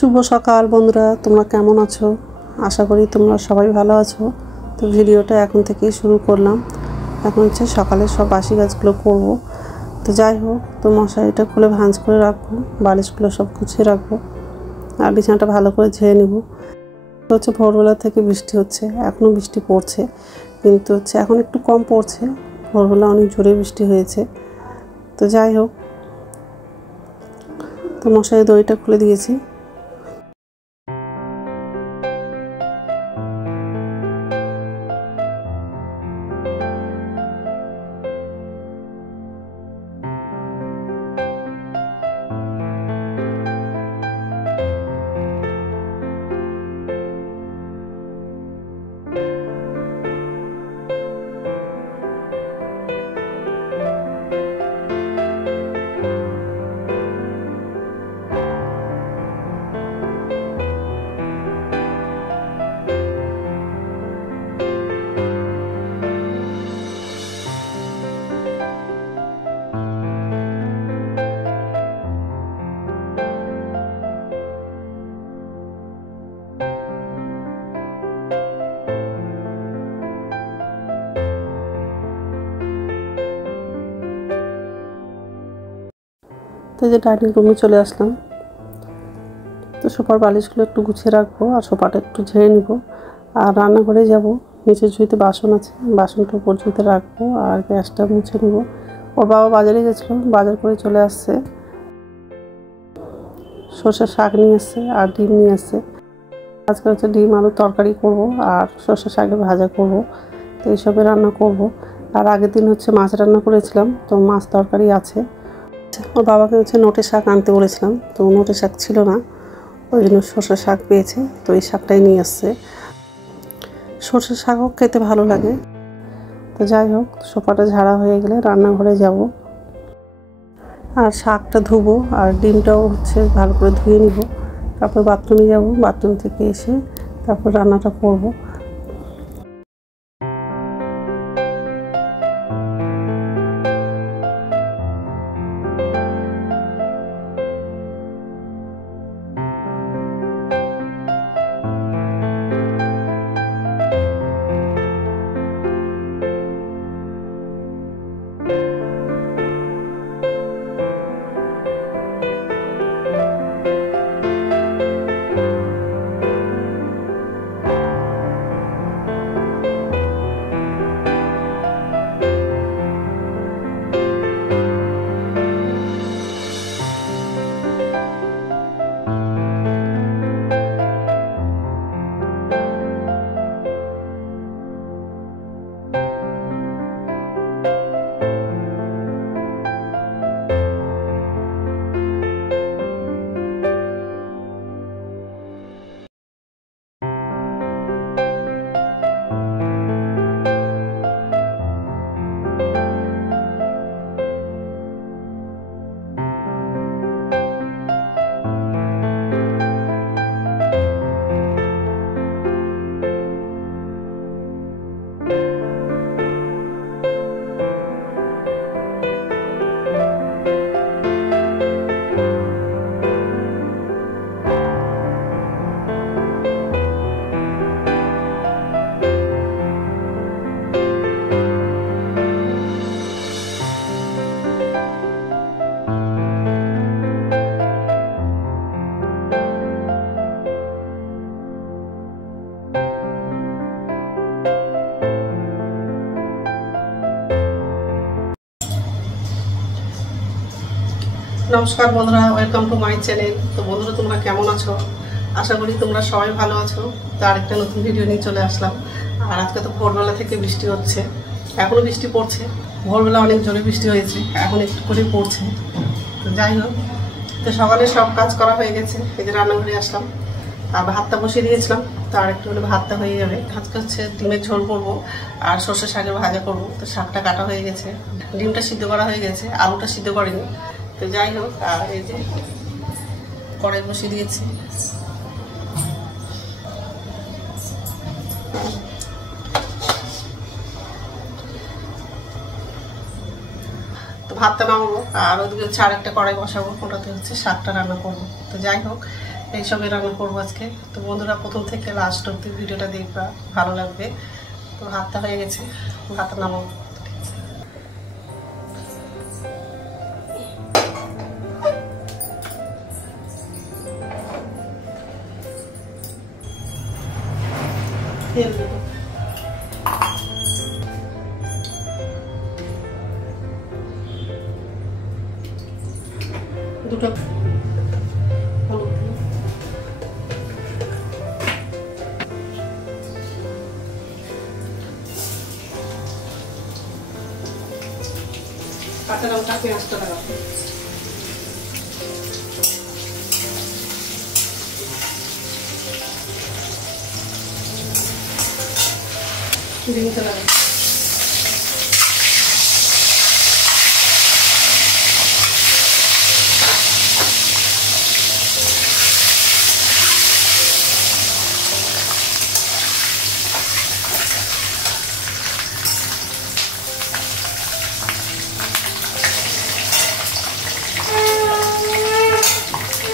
শুভ সকাল বন্ধুরা, তোমরা কেমন আছো? আশা করি তোমরা সবাই ভালো আছো। তো ভিডিওটা এখন থেকেই শুরু করলাম। এখন হচ্ছে সকালে সব বাসি কাজগুলো করব। তো যাই হোক, তো মশারিটা খুলে ভাঁজ করে রাখবো, বালিশগুলো সব গুছিয়ে রাখবো, আর বিছানাটা ভালো করে ঝেড়ে নেব। তো হচ্ছে ভোরবেলা থেকে বৃষ্টি হচ্ছে, এখনও বৃষ্টি পড়ছে, কিন্তু হচ্ছে এখন একটু কম পড়ছে। ভোরবেলা অনেক জোরে বৃষ্টি হয়েছে। তো যাই হোক, তো মশারি দড়িটা খুলে দিয়েছি। তো যে ডাইনিং রুমে চলে আসলাম। তো সোফার বালিশগুলো একটু গুছিয়ে রাখবো, আর সোফাটা একটু ঝেড়ে নিব, আর রান্নাঘরে যাব। নিচের ঝুড়িতে বাসন আছে, বাসনটা উপর ঝুড়িতে রাখবো, আর গ্যাসটা মুছে নিব। ওর বাবা বাজারে গেছিলো, বাজার করে চলে আসছে। সর্ষে শাক নিয়ে এসছে আর ডিম নিয়ে এসছে। আজকে হচ্ছে ডিম আলুর তরকারি করব, আর সর্ষে শাকের ভাজা করব। তো এইসবে রান্না করব। আর আগের দিন হচ্ছে মাছ রান্না করেছিলাম, তো মাছ তরকারি আছে। ওর বাবাকে হচ্ছে নোটে শাক আনতে বলেছিলাম, তো নোটে শাক ছিল না, ওই জন্য সর্ষে শাক পেয়েছে, তো এই শাকটাই নিয়ে আসছে। সর্ষে শাকও খেতে ভালো লাগে। তো যাই হোক, সোফাটা ঝাড়া হয়ে গেলে রান্নাঘরে যাব, আর শাকটা ধুবো, আর ডিমটাও হচ্ছে ভালো করে ধুয়ে নিব। তারপর বাথরুমে যাব, বাথরুম থেকে এসে তারপর রান্নাটা করব। নমস্কার বন্ধুরা, ওয়েলকাম টু মাই চ্যানেল। তো বন্ধুরা, তোমরা কেমন আছো? আশা করি তোমরা সবাই ভালো আছো। তো আরেকটা নতুন ভিডিও নিয়ে চলে আসলাম। আর আজকে তো ভোরবেলা থেকে বৃষ্টি হচ্ছে, এখনও বৃষ্টি পড়ছে। ভোরবেলা অনেক জোরে বৃষ্টি হয়েছে, এখন একটু করে পড়ছে। তো যাই হোক, তো সকালে সব কাজ করা হয়ে গেছে। এই যে রান্নাঘরে আসলাম, আর ভাতটা বসিয়ে দিয়েছিলাম, তো আরেকটু হলে ভাতটা হয়ে যাবে। আজকে হচ্ছে ডিমের ঝোল করবো, আর সর্ষে শাকের ভাজা করবো। তো শাকটা কাটা হয়ে গেছে, ডিমটা সিদ্ধ করা হয়ে গেছে, আলুটা সিদ্ধ করিনি। তো যাই হোক, আর এই যে কড়াই বসিয়ে দিয়েছি। ভাতটা নামাবো, আর ওদিকে হচ্ছে আরেকটা কড়াই বসাবো, ওটাতে হচ্ছে শাকটা রান্না করবো। তো যাই হোক, এইসবই রান্না করবো আজকে। তো বন্ধুরা প্রথম থেকে লাস্ট অব্দি ভিডিওটা দেখবা, ভালো লাগবে। তো ভাতটা হয়ে গেছে, ভাতটা নামাবো। তেল দেবো, দুটো হলুদ দিই, কাঁচা লঙ্কা পেঁয়াজটা লাগাবো, ডিমটা লাগাবো,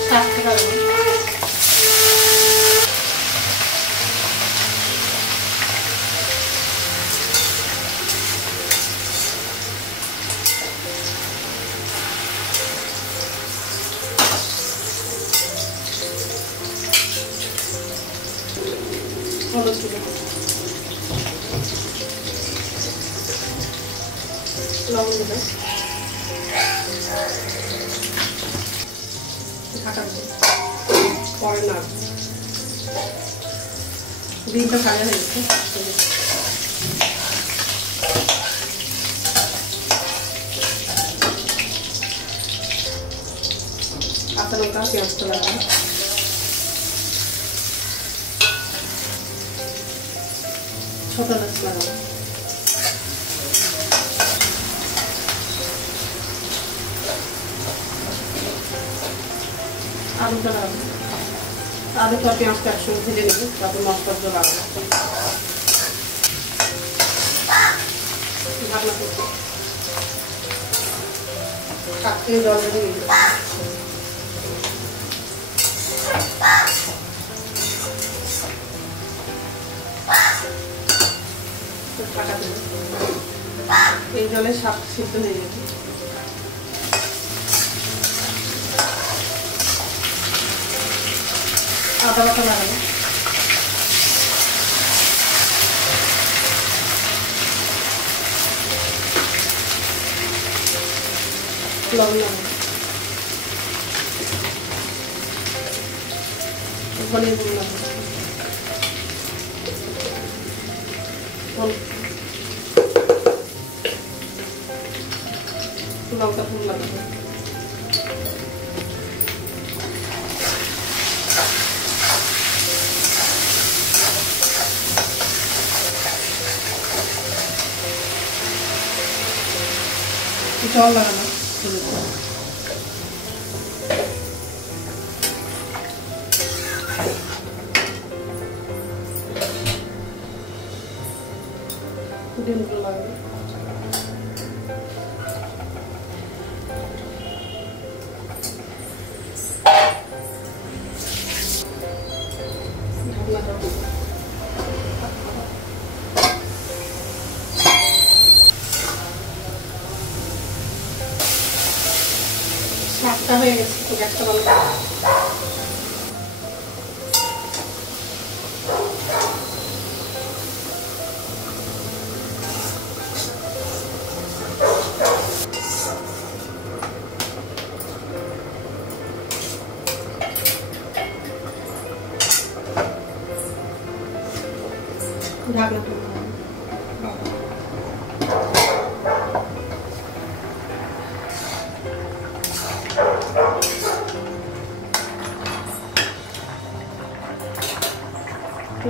শাকটা লাগাবো, হলুদ দেবো, লবণ দেবো, ঢাকা দেবো, পরে না ডিমটা ভাজা হয়ে গেছে। কাঁচা লঙ্কা পেঁয়াজটা লাগাবো, ছোট গাছ লাগাবো, আলুটা লাগাবো, আলুটা পেঁয়াজটা একসঙ্গে ভেজে নেবো, তারপর মশলাগুলো লাগাবো, ঢাকনা করবো, শাক থেকে জল দিয়ে দিই, ঢাকা দেবো, এই জলে শাক সিদ্ধ হয়ে গেছে। আদা বাটা লাগাবো, লবণ লাগাবো, ধনে গুঁড়ো লাগাবো, লঙ্কা গুঁড়ো লাগাবো, জল লাগানো, ডিমগুলো লাগাবো, ঢাকনা করবো, শাকটা হয়ে গেছে, গ্যাসটা বন্ধ করবো, ঢাকনা করবো,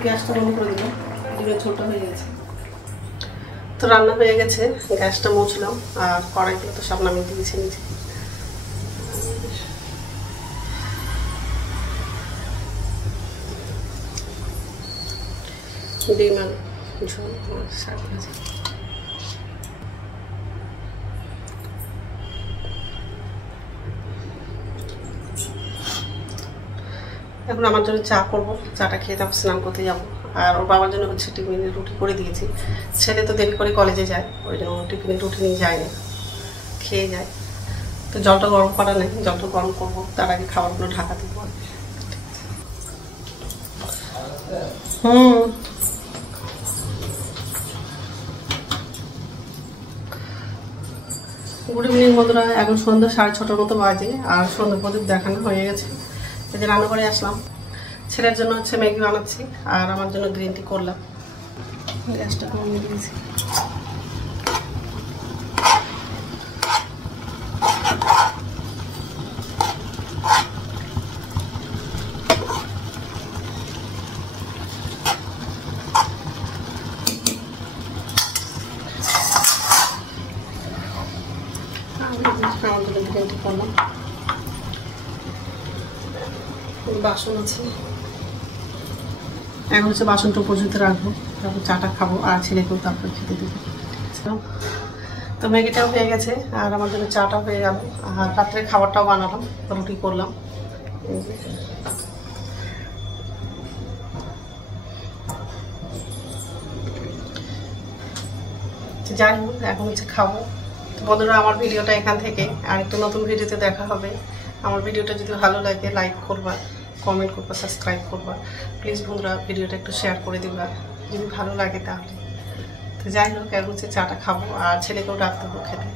গ্যাসটা বন্ধ করে দিলাম, ডিমের ঝোলটা হয়ে গেছে। তো রান্না হয়ে গেছে, গ্যাসটা মুছলাম আর কড়াইগুলো তো সব নামিয়ে দিয়েছে নিচে। ডিম আর ঝোল শাক ভাজি। এখন আমার জন্য চা করবো, চাটা খেয়ে তারপর স্নান করতে যাবো। আর ওর বাবার জন্য হচ্ছে টিফিনে রুটি করে দিয়েছি। ছেলে তো দেরি করে কলেজে যায়, ওই জন্য টিফিনে রুটি নিয়ে যায় না, খেয়ে যায়। তো জলটা গরম করা নেই, জলটা গরম করবো, তার আগে খাবারগুলো ঢাকা দেবো। গুড ইভিনিং বন্ধুরা, এখন সন্ধ্যা 6:30 মতো বাজে। আর সন্ধ্যা প্রদীপ দেখানো হয়ে গেছে। এই যে রান্না করে আসলাম, ছেলের জন্য হচ্ছে ম্যাগি বানাচ্ছি আর আমার জন্য গ্রিন টি করলাম। গ্যাসটা কমিয়ে দিয়েছি। আমার জন্য গ্রিন টি করলাম। বাসন আছে, এখন হচ্ছে বাসনটা পর্যন্ত রাখবো, তারপর চাটা খাবো আর ছেলেকেও তারপর খেতে দেবো। তো ম্যাগিটাও হয়ে গেছে আর আমার জন্য চাটাও হয়ে গেল। আর রাত্রে খাবারটাও বানালাম, রুটি করলাম। যাই হোক, এখন হচ্ছে খাবো। তো বন্ধুরা, আমার ভিডিওটা এখান থেকে আর একটু নতুন ভিডিওতে দেখা হবে। আমার ভিডিওটা যদি ভালো লাগে লাইক করবা, কমেন্ট করবা, সাবস্ক্রাইব করবা। প্লিজ বন্ধুরা, ভিডিওটা একটু শেয়ার করে দিবা যদি ভালো লাগে তাহলে। তো যাই হোক, এখন হচ্ছে চাটা খাবো আর ছেলেকেও ডাকতে হবে খেতে।